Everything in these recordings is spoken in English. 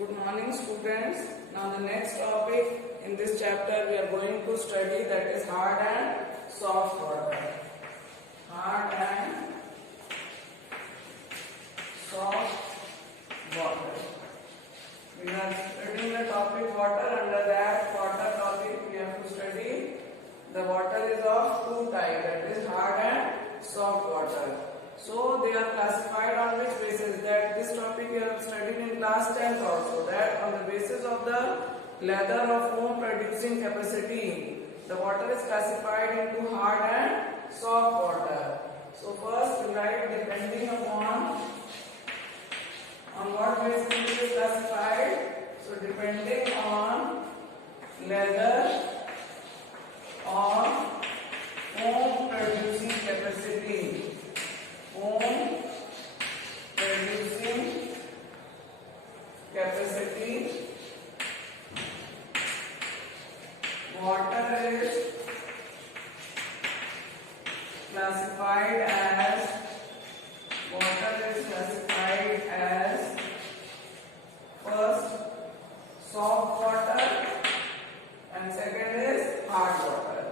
Good morning, students. Now the next topic in this chapter we are going to study, that is hard and soft water. Hard and soft water. We are studying the topic water. Under that water topic we have to study the water is of two types, that is hard and soft water. So they are classified on which basis? That this topic you have studied in class 10th also, that on the basis of the leather or foam producing capacity, the water is classified into hard and soft water. So first we write depending upon what basis it is classified. So depending on leather or foam producing capacity. Foam producing capacity, water is classified as first soft water and second is hard water.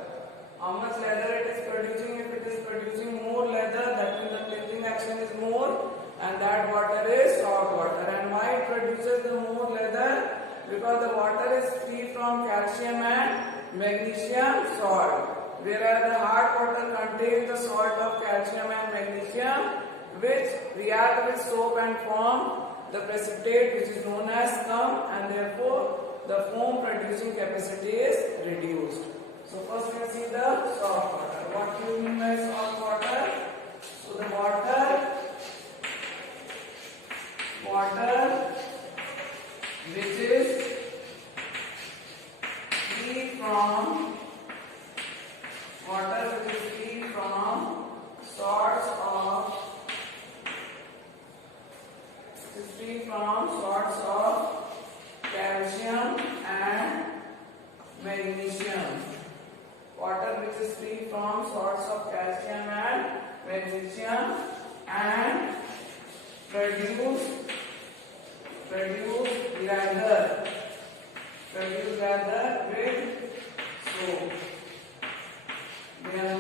How much leather it is producing? If it is producing more leather, that means the cleansing action is more, and that water is soft water. And why it produces the more leather? Because the water is free from calcium and magnesium salt, whereas the hard water contains the salt of calcium and magnesium, which react with soap and form the precipitate, which is known as scum, and therefore the foam producing capacity is reduced. So first we see the soft water. What do you mean by soft water? So the water which is free from salts of calcium and magnesium. Water which is free from salts of calcium and magnesium and produce lather with soap. They are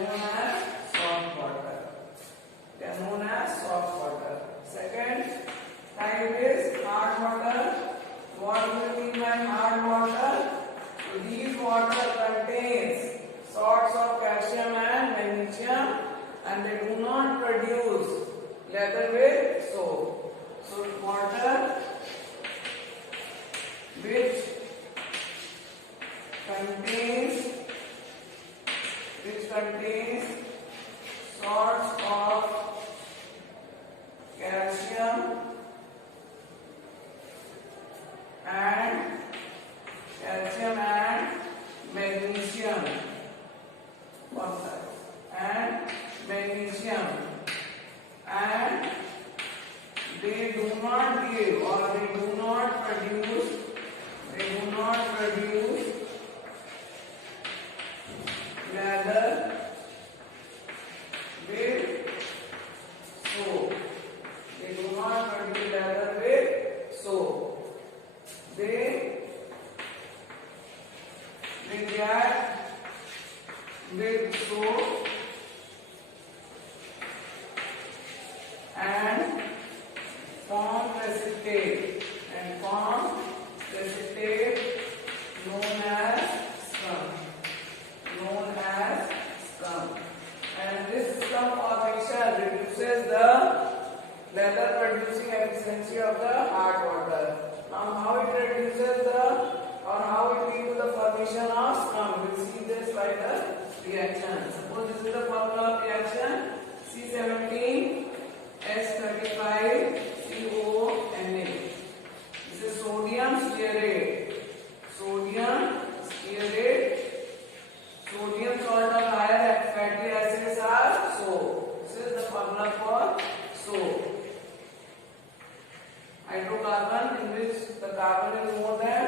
known as soft water. Second type is hard water. What do you mean by hard water? So these water contains salts of calcium and magnesium, and they do not produce lather with soap. So water which contains salts of calcium and magnesium, and they do not give or they do not produce lather with soap. They do not produce lather with soap. They react with soap and form precipitate known as scum. And this scum formation reduces the lather producing efficiency of the hard water. Now how it reduces how it leads to the formation of scum? We'll see this by the reaction. Suppose this is the formula of reaction: C17 S35 CONA. This is sodium stearate. Sodium salt of higher fatty acids are soap. This is the formula for soap. Hydrocarbon in which the carbon is more than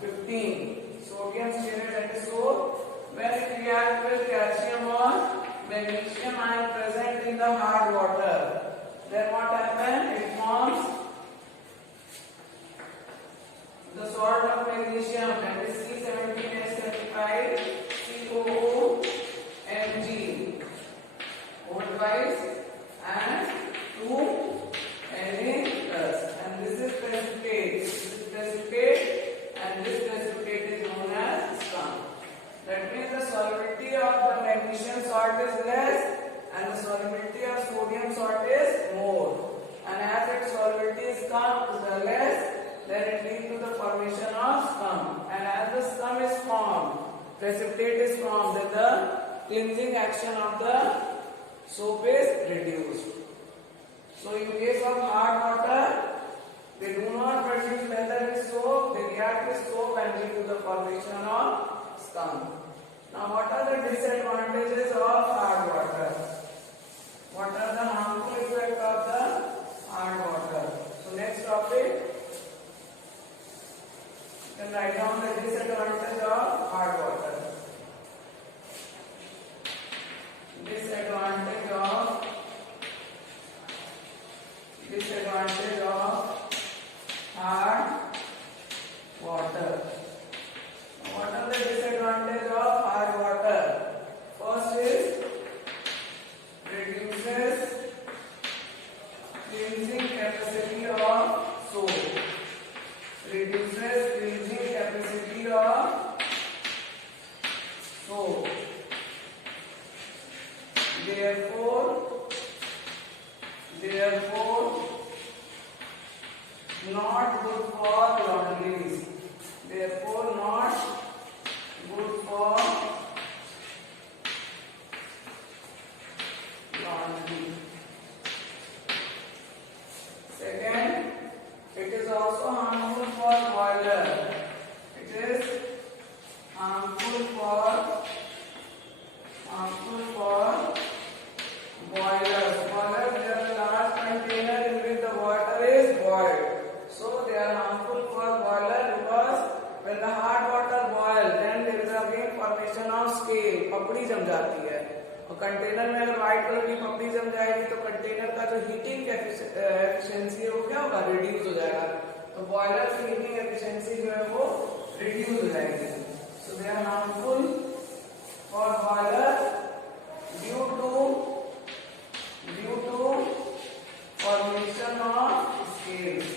15. Sodium stearate, that is soap. When it reacts with calcium or magnesium ion present in the hard water, then what happens? It forms the salt of magnesium, that is C17H35 COOMg, O twice and 2 Na+, and this is precipitate. This is precipitate, and this precipitate is known as scum. That means the solubility of the magnesium salt is less and the solubility of sodium salt is more. And as its solubility is less, then it leads to the formation of scum. And as the scum is formed, precipitate is formed, then the cleansing action of the soap is reduced. So in case of hard water, they do not produce leather with soap, they react with soap and lead to the formation of scum. Now what are the disadvantages of hard water? What are the harmful effects of the hard water? So next topic, you can write down the disadvantage of hard water. Disadvantage of hard water. What are the disadvantages of hard water? First is reduces cleansing capacity of soap. Reduces cleansing capacity of soap. Therefore, not good for laundries. Therefore, not good for laundry. Second, it is also harmful for boiler. It is harmful for boilers. Boilers, they are a large container in which the water is boiled. So they are harmful for boiler because when the hard water boils, then there is again formation of scale. पपड़ी जम जाती है और container में अगर white colour की पपड़ी जम जाएगी तो कंटेनर का जो हीटिंग एफिशिएंसी है वो क्या होगा, रिड्यूस हो जाएगा. तो बॉयलर की हीटिंग एफिशिएंसी जो है वो रिड्यूस हो जाएगी. So they are harmful for boiler due to formation of scales.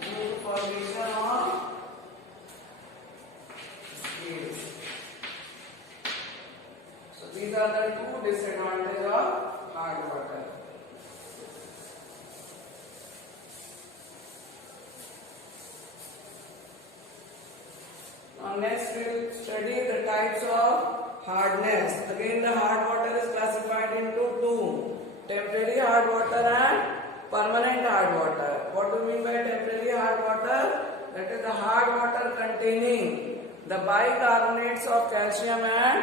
Due to formation of scales. So these are the two disadvantages of hard water. Now next we will study the types of hardness. Again the hard water is classified into two: temporary hard water and permanent hard water. What do you mean by temporary hard water? That is the hard water containing the bicarbonates of calcium and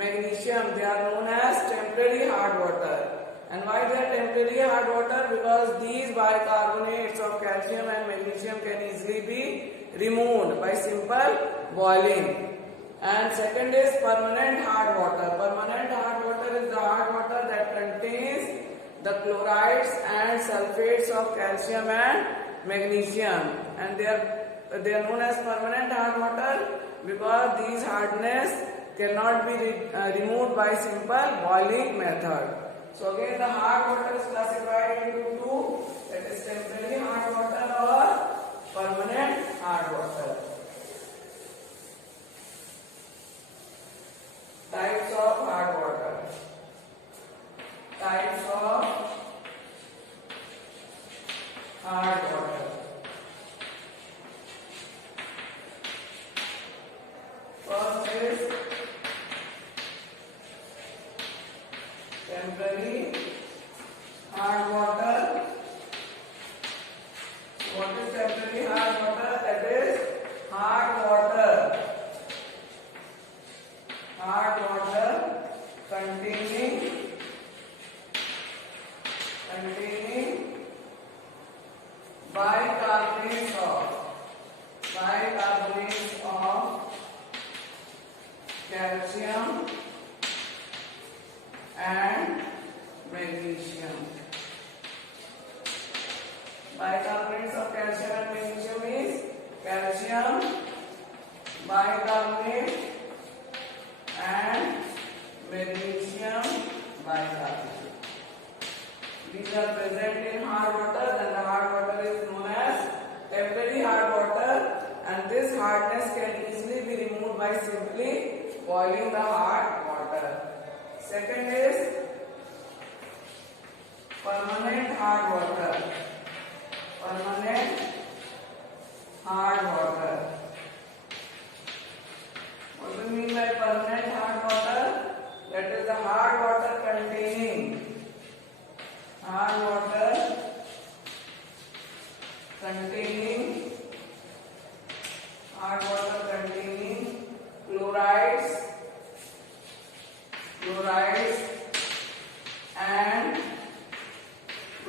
magnesium. They are known as temporary hard water. And why they are temporary hard water? Because these bicarbonates of calcium and magnesium can easily be removed by simple boiling. And second is permanent hard water. Permanent hard water is the hard water that contains the chlorides and sulfates of calcium and magnesium, and they are known as permanent hard water because these hardness cannot be removed by simple boiling method. So again the hard water is classified into two, that is temporary hard water or permanent hard water. Types of hard water. Types of hard water. First is temporary hard water. What is temporary hard water? calcium bicarbonate and magnesium bicarbonate. These are present in hard water, then the hard water is known as temporary hard water, and this hardness can easily be removed by simply boiling the hard water. Second is permanent hard water. Permanent hard water. What do you mean by permanent hard water? That is the hard water containing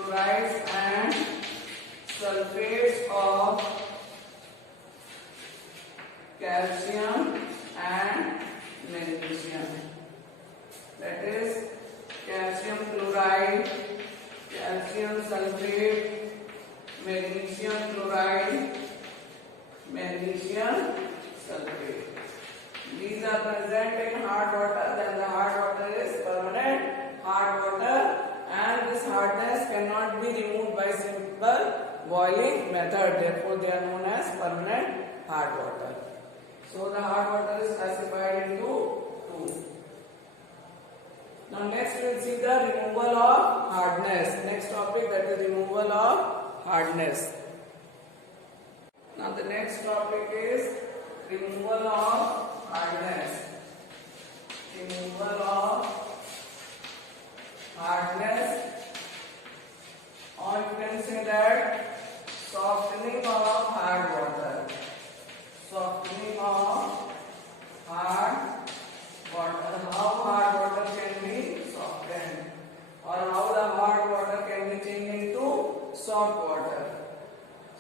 chlorides and sulfates of calcium and magnesium. That is calcium chloride, calcium sulfate, magnesium chloride, magnesium sulfate. These are present in hard water, then the hard water is permanent hard water, and this hardness cannot be removed by simple boiling method. Therefore, they are known as permanent hard water. So, the hard water is classified into two. Now, next we will see the removal of hardness. Next topic, that is removal of hardness. Now, the next topic is removal of hardness. Removal of hardness, or you can say that softening of hard water. Softening of hard water. How hard water can be softened, or how the hard water can be changed into soft water.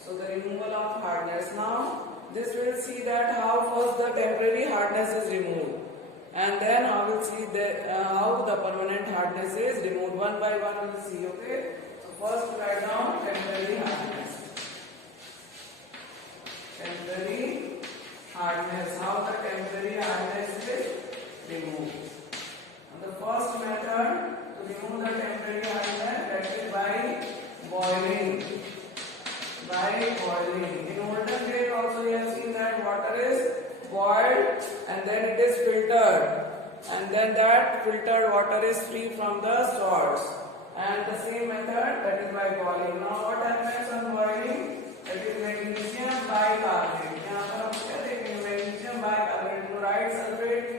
So the removal of hardness. Now this will see that how first the temporary hardness is removed, and then I will see how the permanent hardness is removed. One by one we will see. Okay. So first write down temporary hardness. Temporary hardness. How the temporary hardness is removed. And the first method to remove the temporary hardness, that is by boiling. By boiling. In olden days also we have seen that water is boiled and then it is filtered, and then that filtered water is free from the salts, and the same method, that is by boiling. Now what happens on boiling? That is magnesium bicarbonate. यहाँ पर हम क्या देखेंगे? Magnesium bicarbonate, chloride, sulfate,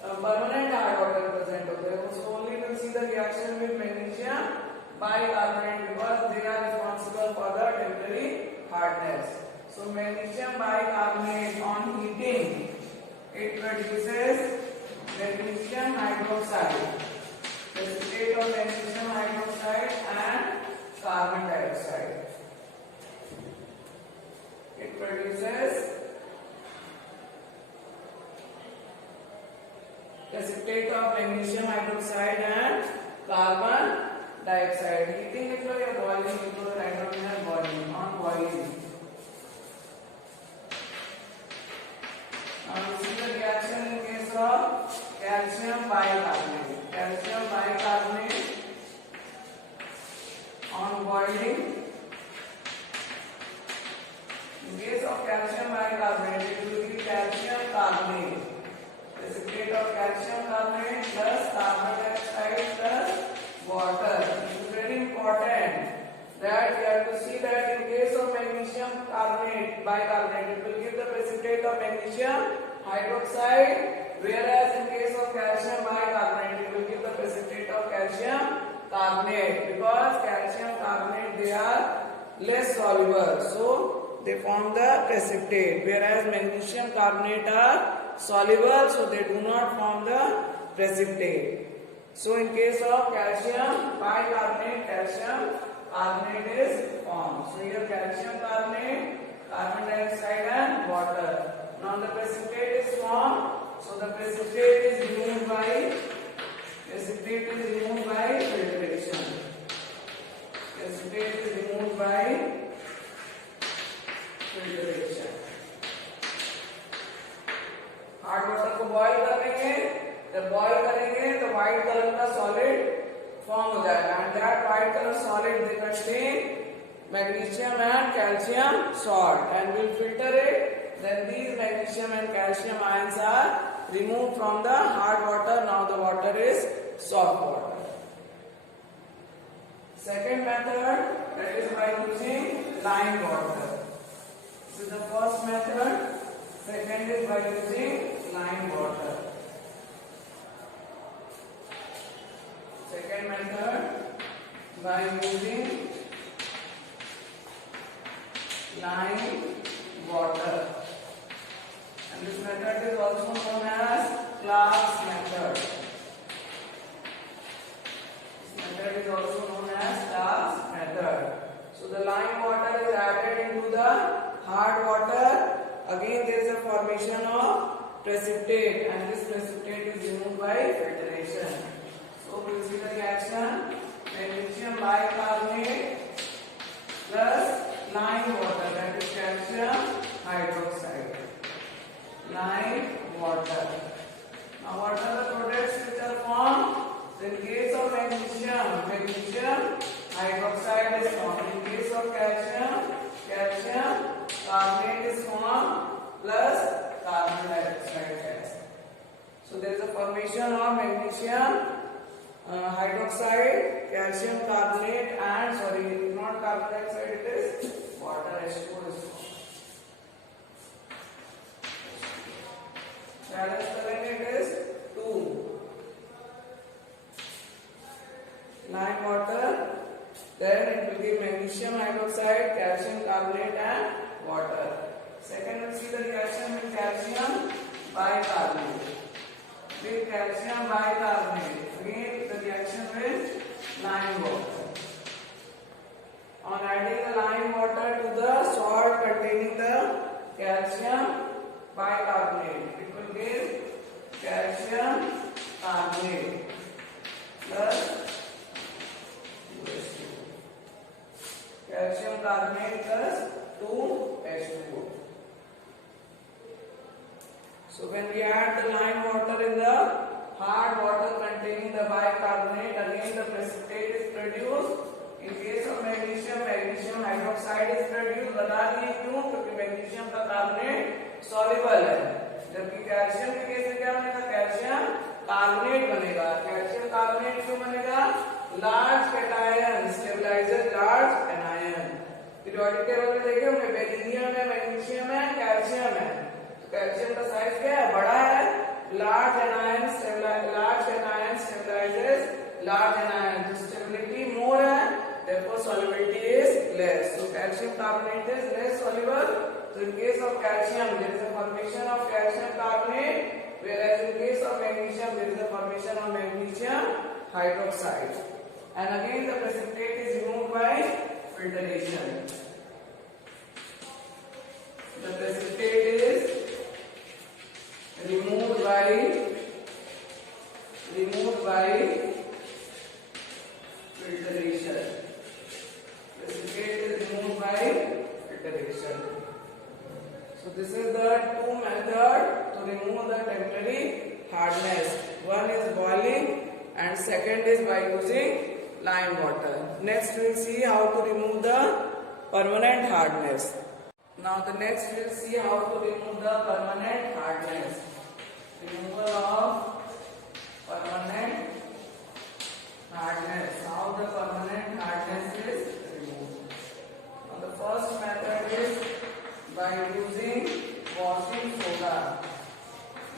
permanent hard water present होते हैं. So only will see the reaction with magnesium bicarbonate because they are responsible for the temporary hardness. So magnesium bicarbonate on heating, it produces magnesium hydroxide, precipitate of magnesium hydroxide and carbon dioxide. It produces precipitate of magnesium hydroxide and carbon dioxide. Heating it or boiling it or write down here boiling. On boiling. Now we see the reaction in case of calcium bicarbonate. Calcium bicarbonate on boiling. In case of calcium bicarbonate, it will be calcium carbonate. Precipitate of calcium carbonate plus carbon dioxide plus water. It is very important that you have to see that in case of magnesium carbonate, bicarbonate, it will give the precipitate of magnesium hydroxide, whereas in case of calcium bicarbonate, it will give the precipitate of calcium carbonate, because calcium carbonate, they are less soluble, so they form the precipitate, whereas magnesium carbonate are soluble, so they do not form the precipitate. So in case of calcium bicarbonate, calcium carbonate is formed. So here calcium carbonate, carbon dioxide and water. Now the precipitate is formed. So the precipitate is removed by filtration. Precipitate is removed by filtration. Boil करेंगे, जब boil करेंगे तो white colour का solid form हो जाएगा and that white colour solid they contain magnesium and calcium salt and we'll filter it. Then these magnesium and calcium ions are removed from the hard water. Now the water is soft water. Second method, that is by using lime water. This is the first method. Second is by using lime water. Second method, by using lime water, and this method is also known as Clark's method. This method is also known as Clark's method. So the lime water is added into the hard water. Again there is a formation of precipitate and this precipitate is removed by filtration. So we will see the reaction. Magnesium bicarbonate plus lime water, that is calcium hydroxide. Lime water. Now what are the products which are formed? In case of magnesium, magnesium hydroxide is formed. In case of calcium, calcium carbonate is formed plus carbon dioxide gas. So there is a formation of magnesium hydroxide, calcium carbonate and not carbon dioxide, it is water H2O is formed. Balance करेंगे it is 2 lime water, then it will be magnesium hydroxide, calcium carbonate and water. Second we'll see the reaction with calcium bicarbonate. With calcium bicarbonate, again the reaction with lime water. On adding the lime water to the salt containing the calcium bicarbonate, it will give calcium carbonate plus calcium carbonate plus 2H2O. So when we add the lime water in the hard water containing the bicarbonate, again the precipitate is produced. In case of magnesium, magnesium hydroxide is produced. बता दिए क्यों? क्योंकि magnesium का carbonate soluble है, जबकि calcium के case में क्या बनेगा? कैल्शियम कार्बोनेट बनेगा. कैल्शियम कार्बोनेट क्यों बनेगा? Large cation stabiliser large anion. Periodic table में देखिए हमने बेरिलियम है, मैग्नीशियम है, कैल्शियम है. तो कैल्शियम का साइज क्या है? बड़ा है. Large anion stabilisers large anion, the stability more है, therefore solubility is less. So calcium carbonate is less soluble. So in case of calcium, there is a formation of calcium carbonate, whereas in case of magnesium, there is a formation of magnesium hydroxide. And again, the precipitate is removed by filtration. The precipitate is removed by filtration. Precipitate is removed by filtration. So this is the two methods to remove the temporary hardness. One is boiling and second is by using lime water. Next we will see how to remove the permanent hardness. Now the next we will see how to remove the permanent hardness. Removal of permanent hardness. How the permanent hardness is removed. Now the first method is by using washing soda.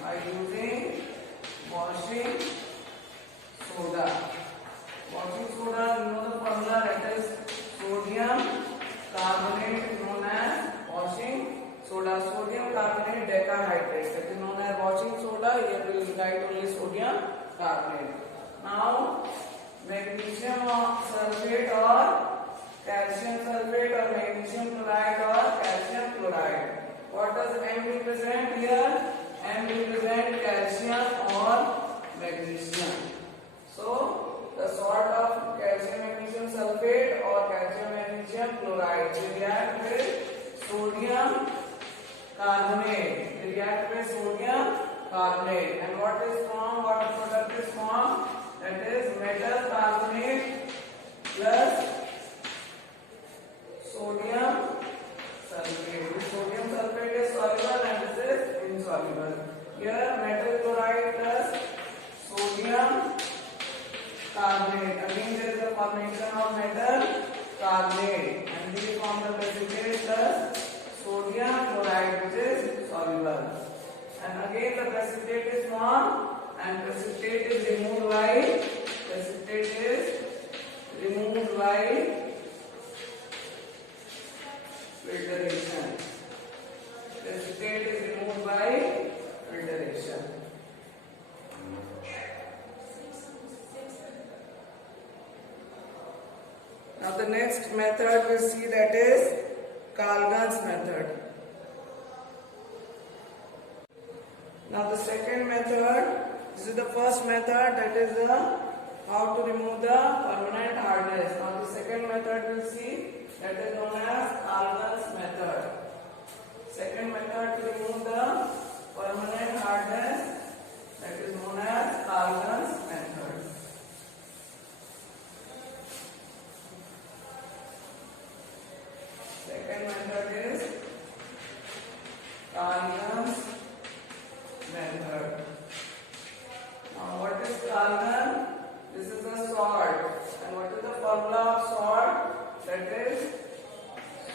By using washing soda. Washing soda, you know the formula, that is sodium carbonate is known as washing soda. Sodium carbonate decahydrate, that is known as washing soda. Here we will write only sodium carbonate. Now magnesium sulfate or calcium sulfate or magnesium chloride or calcium chloride. What does M represent here? M represent calcium or magnesium. So the salt of calcium magnesium sulfate or calcium magnesium chloride will react with sodium carbonate. They react with sodium carbonate. And what is formed? What product is formed? That is metal carbonate plus sodium sulfate. This sodium sulfate is soluble and this is insoluble. Here metal chloride plus sodium carbonate. Again there is a formation of metal carbonate and these form the precipitate plus sodium chloride which is soluble. And again the precipitate is formed and precipitate is removed by filtration. Precipitate is removed by filtration. Now the next method we see, that is Kalgan's method. Now the second method, this is the first method, that is how to remove the permanent hardness. Now the second method we'll see, that is known as Kalgan's method. Second method to remove the permanent hardness, that is known as Kalgan's method. Second method is Kalgan's method. Now what is Kalgan? This is a salt. And what is the formula of salt? That is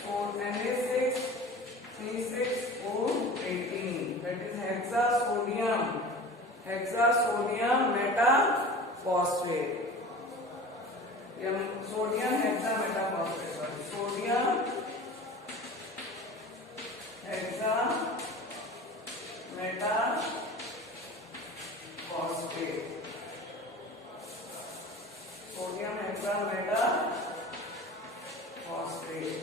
Na6 C6O18. That is hexasodium metaphosphate. Sodium hexametaphosphate. Sorry. Sodium hexametaphosphate. Sodium hexametaphosphate.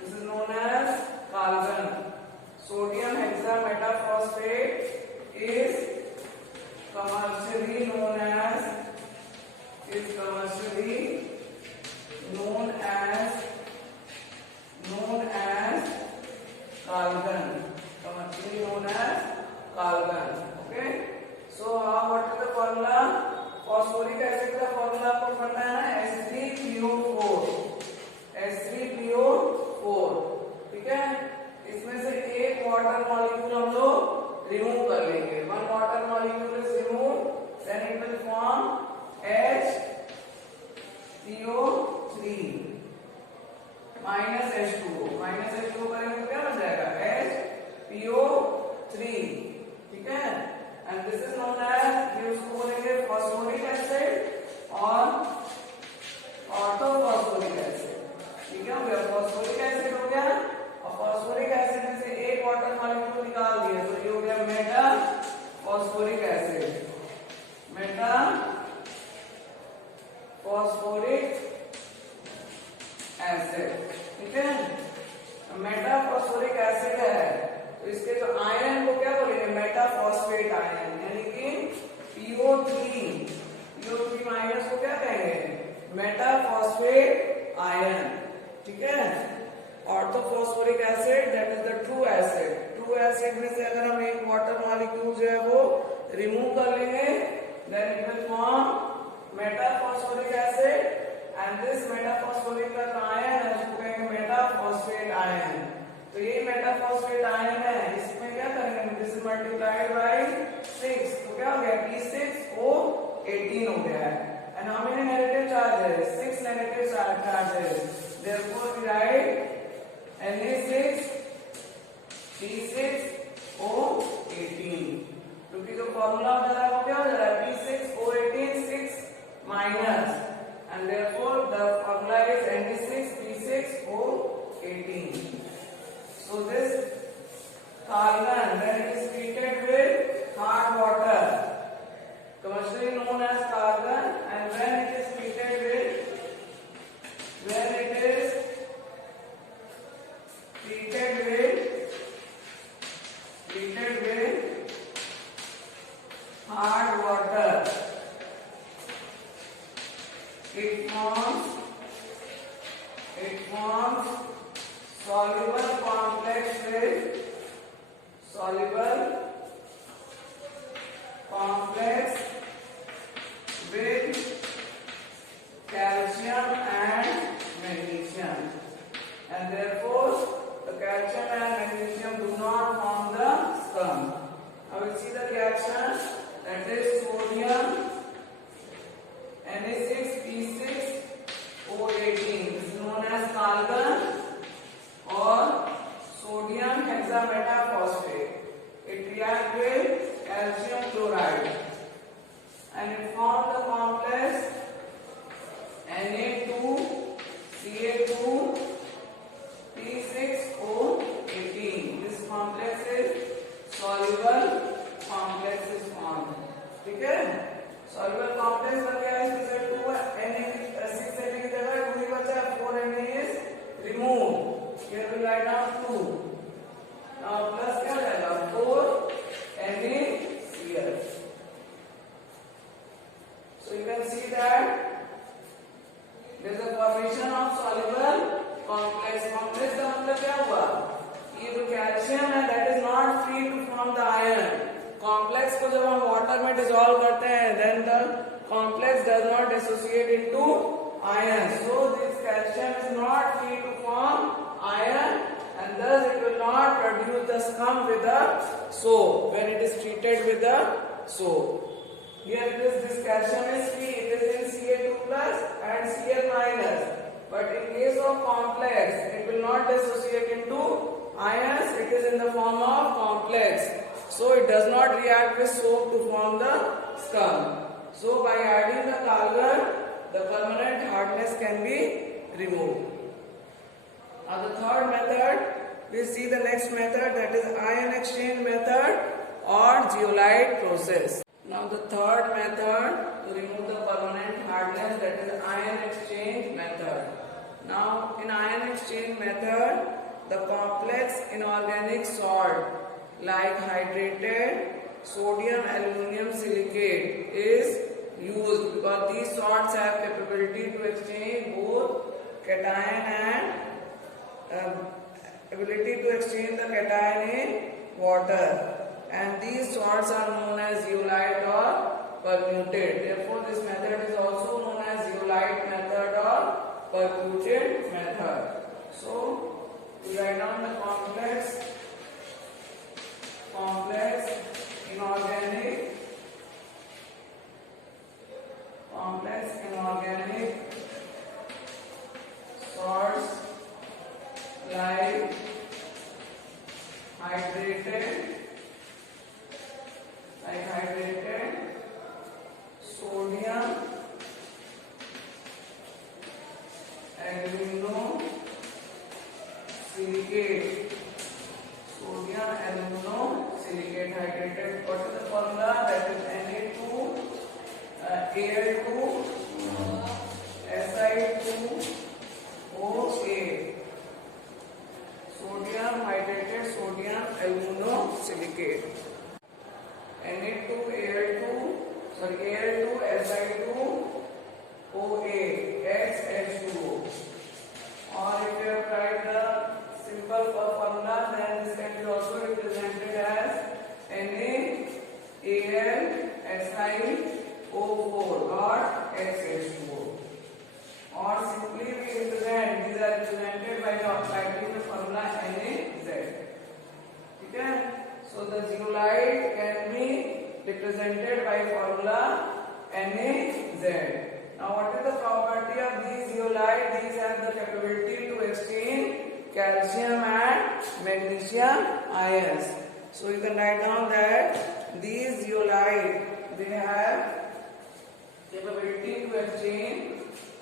This is known as Kalgan. Sodium hexametaphosphate is commercially known as Kalgan. Commercially known as Kalgan. Okay. So what is the formula? Phosphoric acid का formula आपको पता है ना, H3PO4. H3PO4. ठीक है. इसमें से एक वाटर मॉलिक्यूल हम लोग रिमूव कर लेंगे. One water molecule is removed, then it will form HCO3 minus H2O. Minus H2O करेंगे तो क्या बन जाएगा? HPO3. ठीक है. And this is known as, ये उसको बोलेंगे phosphoric acid और orthophosphoric acid. ठीक है, हो गया phosphoric acid हो गया और phosphoric acid में से एक वाटर मॉलिक्यूल निकाल दिया तो ये हो गया metaphosphoric acid. Metaphosphoric acid. ठीक है. मेटाफॉस्फोरिक एसिड है तो इसके जो आयन को क्या बोलेंगे? मेटाफॉस्फेट आयन, यानी कि PO3 माइनस को क्या कहेंगे? मेटाफॉस्फेट आयन. ठीक है. Orthophosphoric acid, that is the true acid. True acid में से अगर हम एक वाटर मॉलिक्यूल जो है वो रिमूव कर लेंगे, then it will form metaphosphoric acid. And this metaphosphoric का आयन है उसको कहेंगे मेटाफॉस्फेट आयन. तो ये मेटाफॉस्फेट आयन है, इसमें क्या करेंगे? दिस इज मल्टीप्लाइड बाय 6 तो क्या हो गया? P6O18 हो गया है. And how many negative charges? 6 negative charges. Therefore we write Na6 P6O18. क्योंकि जो फॉर्मूला हो जा रहा है वो क्या हो जा रहा है? P6O18 6 minus, and therefore the formula is Na6 P6O18. So this Kalgan, when it is treated with hard water, commercially known as Kalgan, and when it is treated with hard water, it forms soluble complex with soluble complex with calcium and magnesium, and therefore the calcium and magnesium do not form the scum. Now we see the reaction, that is sodium Na6P6O18. This is known as Kalgan or sodium hexametaphosphate. It reacts with calcium chloride and it forms the complex Na2Ca2P6O18. This complex is soluble complex is formed. ठीक है, soluble complex बन गया. इसमें से 2 Na6 Na की जगह 2 ही बचा है, 4 Na is removed. Here we write down 2. Now plus क्या हो जाएगा 4 NaCl. So you can see that there is a formation of soluble complex. Complex का मतलब क्या हुआ? ये जो कैल्शियम है that is not free to form the iron. Complex को जब हम water में dissolve करते हैं, then the complex does not dissociate into iron. So this calcium is not free to form iron, and thus it will not produce the scum with the soap when it is treated with the soap. Here this calcium is free, it is in Ca2 plus and Cl minus. But in case of complex, it will not dissociate into ions, it is in the form of complex. So it does not react with soap to form the scum. So by adding the Kalgan, the permanent hardness can be removed. Now the third method, we see the next method, that is ion exchange method or zeolite process. Now the third method to remove the permanent hardness, that is ion exchange method. Now in ion exchange method, the complex inorganic salt like hydrated sodium aluminum silicate is used because these salts have capability to exchange both cation and ability to exchange the cation in water, and these salts are known as zeolite or permuted. Therefore this method is also known as zeolite method or permuted method. So we write down the complex inorganic salts like hydrated sodium aluminosilicate hydrated. What is the formula? That is Na2Al2Si2OA. Sodium hydrated sodium aluminosilicate. Al2Si2OA XH2O. Or if you have tried the simple formula, then this can be also represented as NaAlSiO4 dot XH2O. Or simply we represent, these are represented by writing the formula NaZ. Okay? So the zeolite can be represented by formula NaZ. Now what is the property of these zeolite? These have the capability to exchange calcium and magnesium ions. So you can write down that these zeolite, they have capability to exchange,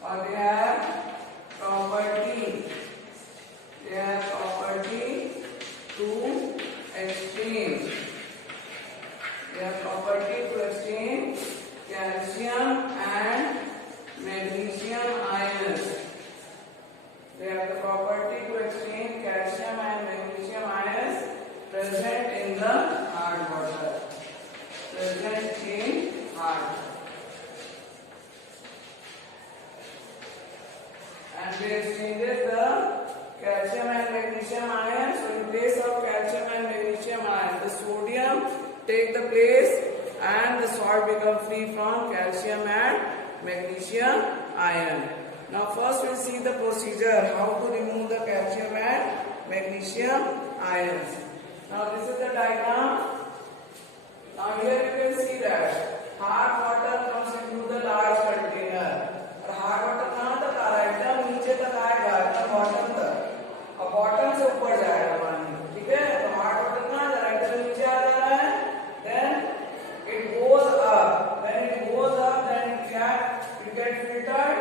or they have property to exchange. They have property to exchange calcium and magnesium ions. They have the property to exchange calcium and magnesium ions present in the hard water. And they exchanges the calcium and magnesium ions. So in place of calcium and magnesium magnesium ion. The sodium take the place and the salt become free from calcium and magnesium ion. Now first we'll see the procedure how to remove the calcium and magnesium ions. Now this is the diagram. Now here you can see that hard water comes into the large container. और hard water कहाँ तक आ रहा है? एकदम नीचे तक आएगा, एकदम bottom तक। और bottom से ऊपर जाएगा पानी, ठीक है? तो hard water कहाँ जा रहा है? एकदम नीचे आ जा रहा है। Then it goes up. When it goes up, then it get filtered.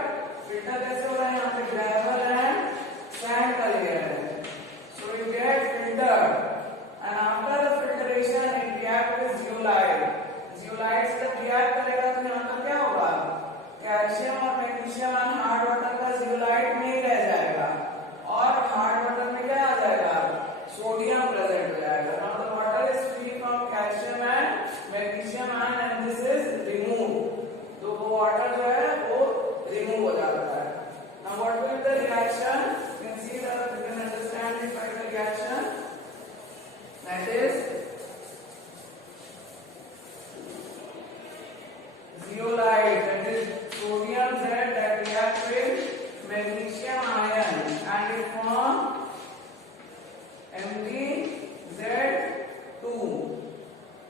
Filter कैसे हो रहा है? यहाँ पे gravel and sand का layer है। So it get filtered. And after the filtration, it react with zeolite. Zeolite जब react करेगा तो यहाँ पर क्या होगा? कैल्शियम और मैग्नीशियम और हार्ड वाटर का zeolite नहीं रह जाएगा और हार्ड वाटर में क्या आ जाएगा? सोडियम प्रेजेंट हो जाएगा। Now the water is free from calcium and magnesium ion and this is removed. तो वो water जो है वो remove हो जाता है। Now what will be the reaction? You can see that you can understand it by the reaction. That is zeolite, that is sodium Z that react with magnesium ion and it form MgZ2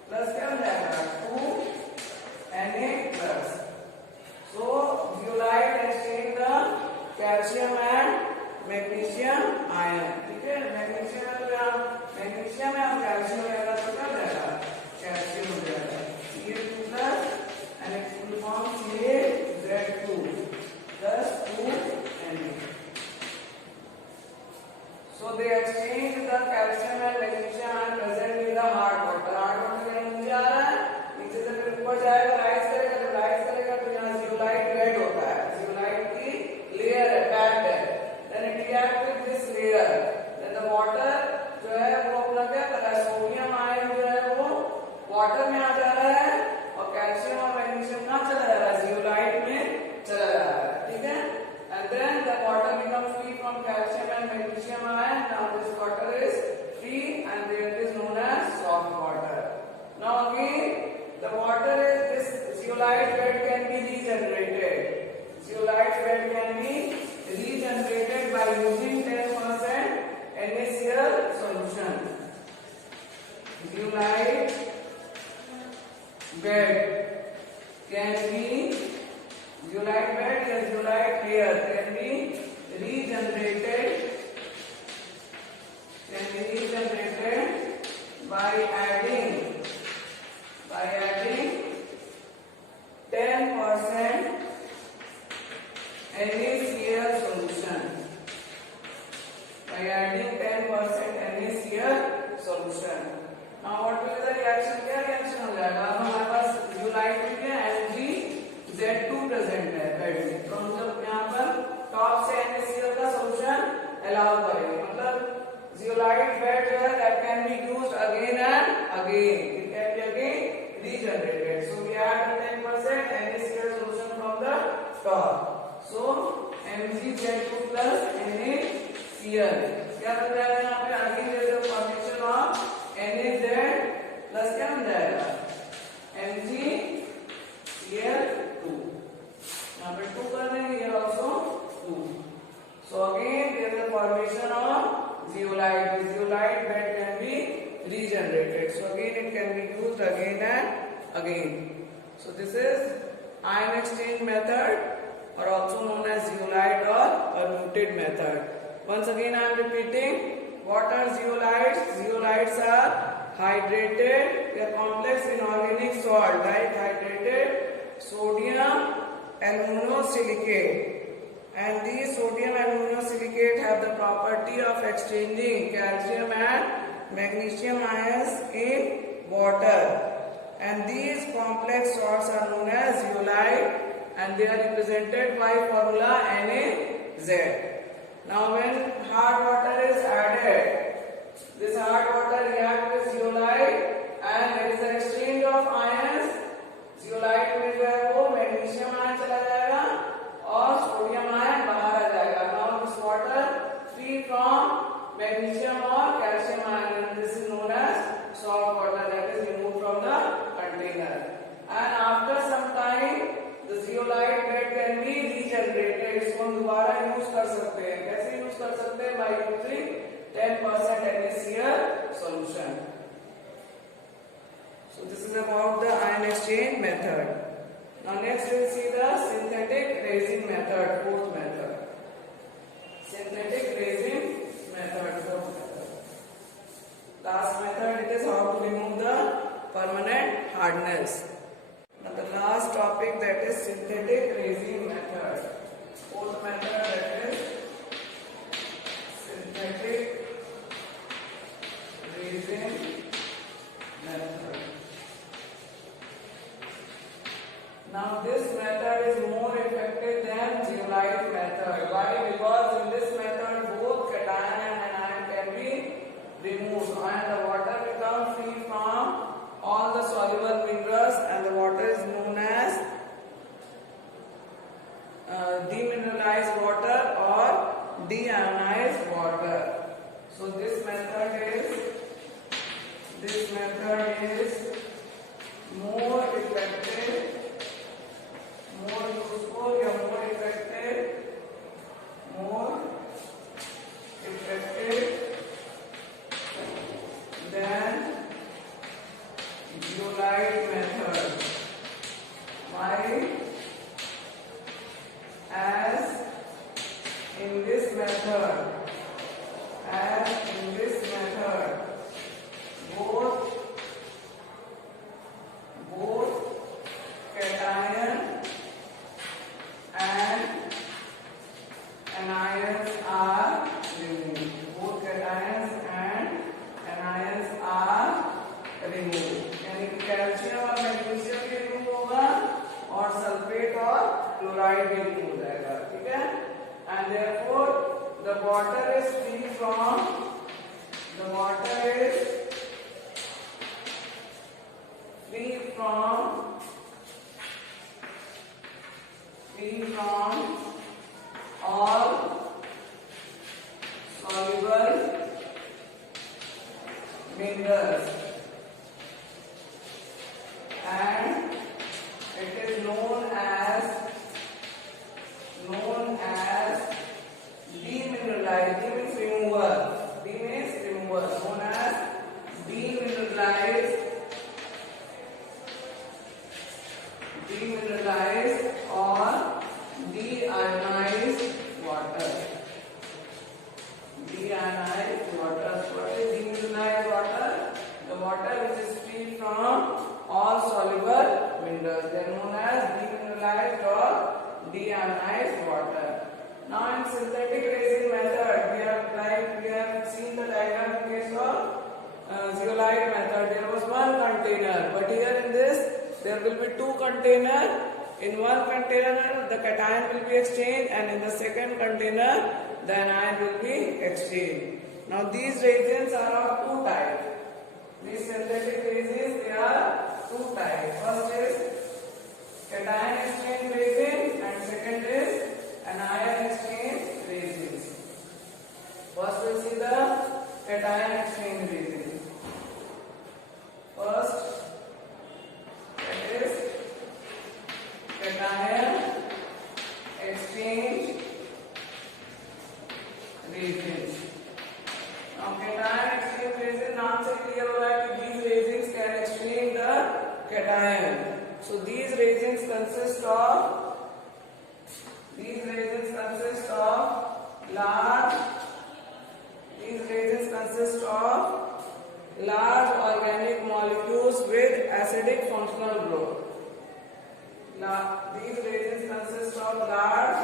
plus क्या हो जाएगा? 2Na plus. So zeolite exchange the calcium and magnesium ion. ठीक है? Magnesium है तो यहाँ magnesium है और कैल्शियम रहेगा तो क्या हो जाएगा? कैल्शियम हो जाएगा। Ca2 plus and it will form CaZ2 plus 2Na. So they exchange the calcium and magnesium ion present in the hard water. Hard water कहीं नीचे आ रहा है, नीचे से फिर ऊपर जाएगा, राइज करेगा तो यहाँ zeolite bed होता है। zeolite की layer है, packed है। Then it react with this layer. Then the water जो है वो अपना क्या कर रहा है? सोडियम आयन जो है वो वाटर में आ जा रहा है और कैल्शियम और मैग्नीशियम कहाँ चला जा रहा है? zeolite में चला जा रहा है, ठीक है? And then the water becomes free from calcium and magnesium ion. Now this water is free and it is known as soft water. Now again the water is this zeolite bed can be regenerated. Zeolite bed can be regenerated by using 10% NaCl solution. Zeolite bed can be zeolite bed or zeolite layer can be regenerated by adding 10% NaCl solution. By adding 10% NaCl solution. Now what will be the reaction? क्या reaction हो जाएगा? अब हमारे पास zeolite में क्या MgZ2 present है bed में, तो हम जब यहाँ पर टॉप से NaCl का सॉल्यूशन अलाउ करेंगे, मतलब zeolite bed जो है that can be used again and again. It can be again regenerated. So we add 10% NaCl solution from the top. So MgZ2 plus NaCl क्या बन जाएगा? यहाँ पे again there is a formation of NaZ plus क्या बन जाएगा? MgCl2. यहाँ पे 2 कर देंगे, here also 2. So again there is a formation of zeolite. The zeolite bed can be regenerated. So again it can be used again and again. So this is ion exchange method or also known as zeolite or permuted method. Once again I am repeating. What are zeolites? Zeolites are hydrated, a complex inorganic salt like hydrated sodium aluminosilicate. And these sodium aluminosilicate have the property of exchanging calcium and magnesium ions in water. And these complex salts are known as zeolite and they are represented by formula NaZ. Now when hard water is added, this hard water reacts with zeolite and there is an exchange of ions. zeolite में जो है वो magnesium ion चला जाएगा और sodium ion बाहर आ जाएगा. Now this water free from magnesium or calcium ion and this is known as soft water that is removed from the container. And after some time the zeolite bed can be regenerated. इसको हम दोबारा use कर सकते हैं. कैसे use कर सकते हैं? By using 10% NaCl solution. So this is about the ion exchange method. Now next we will see the synthetic resin method, fourth method. Synthetic resin method, fourth method. Last method it is how to remove the permanent hardness. Now the last topic that is synthetic resin method. Fourth method that is synthetic resin method. Now this method is more effective than zeolite method. Why? Because in this method both cation and anion can be removed and the water becomes free from all the soluble minerals, and the water is known as demineralized water or deionized water. So this method is more effective, more useful, or more effective than zeolite method. Why? As in this method, both cation and anions are removed. Both cations and anions are removed. यानी कि calcium और magnesium भी remove होगा और sulphate और chloride भी remove हो जाएगा. ठीक है? And therefore the water is free from all soluble minerals, and it is known as demineralized. D means remover. D means remover. Known as demineralized or deionized water. Deionized water. What is demineralized water? The water which is free from all soluble minerals. They are known as demineralized or deionized water. Now in synthetic resin method, we have seen the diagram in case of zeolite method. There was one container, but here in this there will be two containers. In one container the cation will be exchanged, and in the second container the anion will be exchanged. Now these resins are of two types. These synthetic resins, they are two types. First is cation exchange resin and second is anion exchange resins. First we'll see the cation exchange resin. First that is cation exchange resins. Now cation exchange resin नाम से clear हो रहा है कि these resins can exchange the cation. So these resins consist of large organic molecules with acidic functional group. These resins consist of large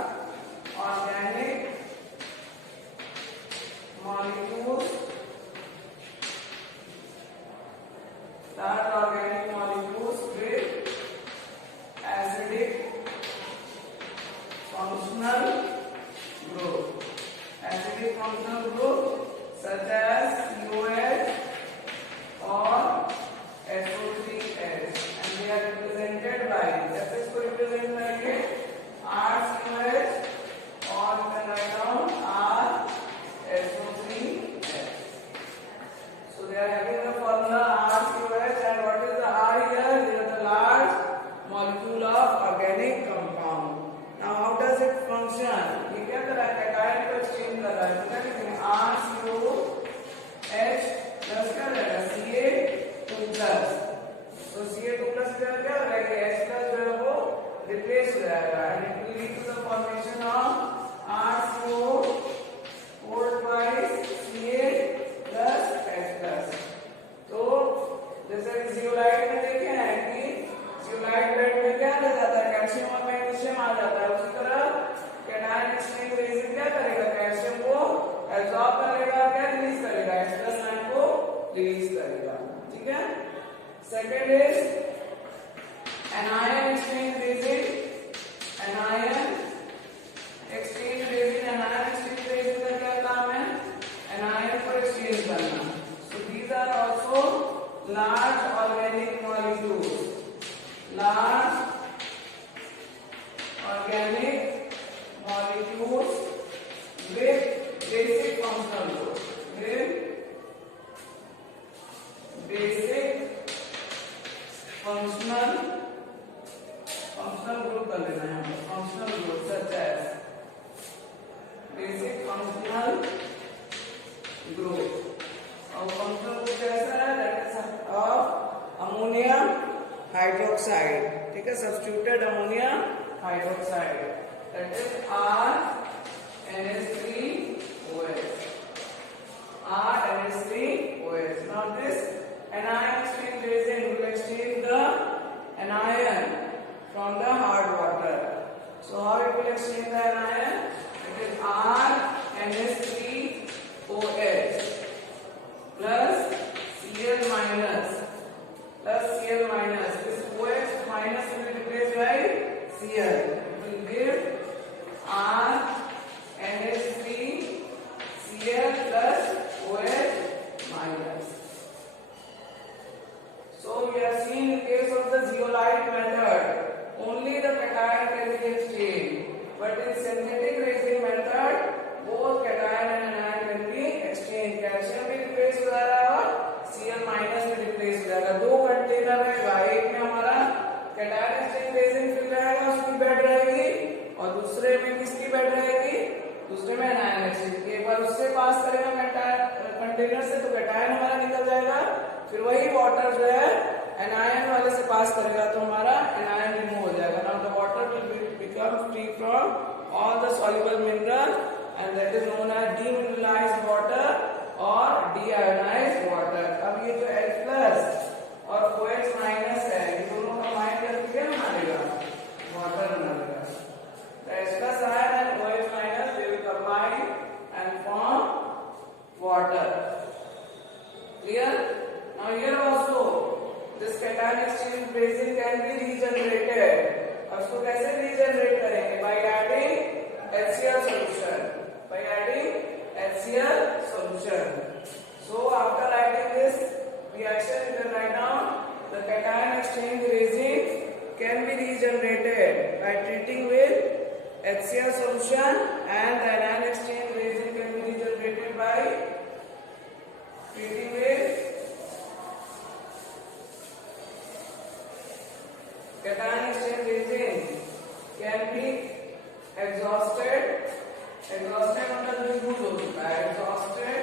organic molecules with acidic functional group. Acidic functional group such as COH or SO3H, and they are represented by, जैसे इसको represent करेंगे RCOH, or you can write down RSO3H. So they are having the formula release करेगा, ठीक है। Second is anion exchange resin, anion exchange resin, anion exchange resin का क्या काम है, एनायन को एक्सचेंज करना। So these are also large organic molecules, large organic molecules with basic functional group, with basic functional group कर लेना है, functional group such as basic functional group, और functional group कैसा है, that is of ammonium hydroxide, ठीक है, substituted ammonia hydroxide, that is RNH3OH, RNH3OH. Now this anion exchange resin will exchange the anion from the hard water. So how it will exchange the anion? It is RNH3OH plus Cl minus, plus Cl minus. This OH minus will be replaced by Cl. It will give RNH3Cl plus OH minus. So we have seen in case of the zeolite method, only the cation can be exchanged. But in synthetic resin method, both cation and anion can be exchanged. Calcium भी replace हो जाएगा और Cl minus भी replace हो जाएगा। दो container रहेगा, एक में हमारा कैटायन एक्सचेंज रेजिन फिल रहेगा, उसकी बेड रहेगी, और दूसरे में किसकी बेड रहेगी, दूसरे में एनायन एक्सचेंज। एक बार उससे पास करेगा कंटेनर से तो कैटायन हमारा निकल जाएगा, फिर वही वाटर जो है एनायन वाले से पास करेगा तो हमारा एनायन रिमूव हो जाएगा। Now the water will become free from all the soluble mineral and that is known as demineralized water और डीआयोनाइज्ड वाटर। अब ये जो H प्लस और OH माइनस है, ये दोनों कंबाइन करके क्या बनेगा, वाटर बनेगा। The H plus ion and OH minus they will combine and form water. Clear? Now here also this cation exchange resin can be regenerated. अब इसको कैसे regenerate करेंगे? By adding HCl solution. By adding HCl solution. So after writing this reaction, you can write down the cation exchange resin can be regenerated by treating with HCl solution, and the anion exchange resin can be regenerated by treating with cation exchange resin can be exhausted. Exhausted मतलब जो use हो चुका है, exhausted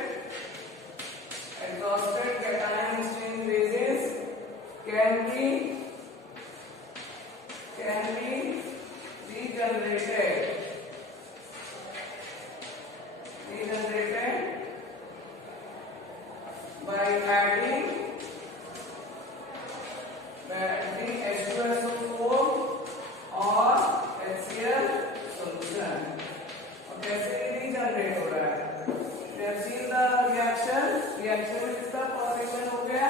cation exchange resins can be regenerated by adding H2SO4 और HCl solution। और कैसे regenerate हो रहा है, we have seen the reaction में किसका फॉर्मेशन हो गया,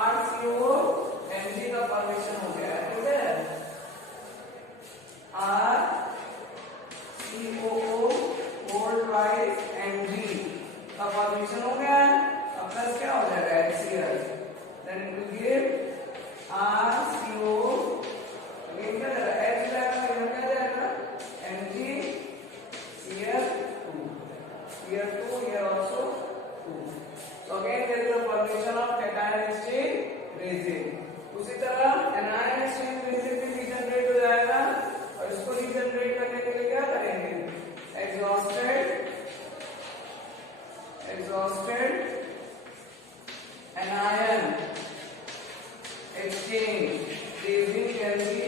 RCONG का फॉर्मेशन हो गया, ठीक है, RCOO whole twice Ng का फॉर्मेशन हो गया। अब प्लस क्या हो जाएगा, HCl, then it will give RCO, again क्या जाएगा, H जाएगा, यहाँ क्या जाएगा, MgCl2, Cl2 here also 2. So again there is a formation of cation exchange resin. उसी तरह anion exchange resin भी regenerate हो जाएगा, और इसको regenerate करने के लिए क्या करेंगे, exhausted anion exchange resin can be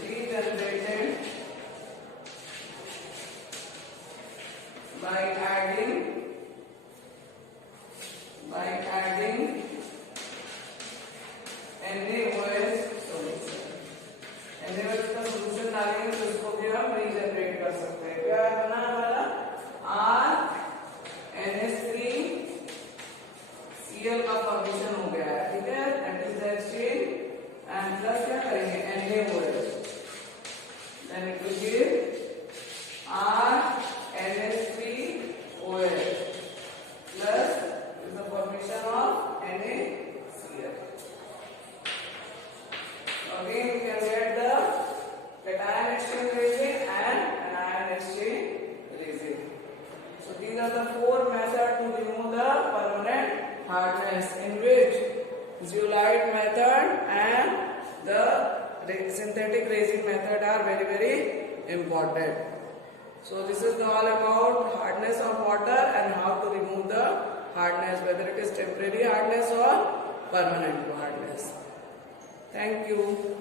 regenerated by adding NaOH solution. NaOH का it will give RNH3OH plus is the formation of NaCl. Again, we can get the cation exchange resin and anion exchange resin. So these are the four methods to remove the permanent hardness, in which zeolite method and the synthetic resin method are very, very important. So this is all about hardness of water and how to remove the hardness, whether it is temporary hardness or permanent hardness. Thank you.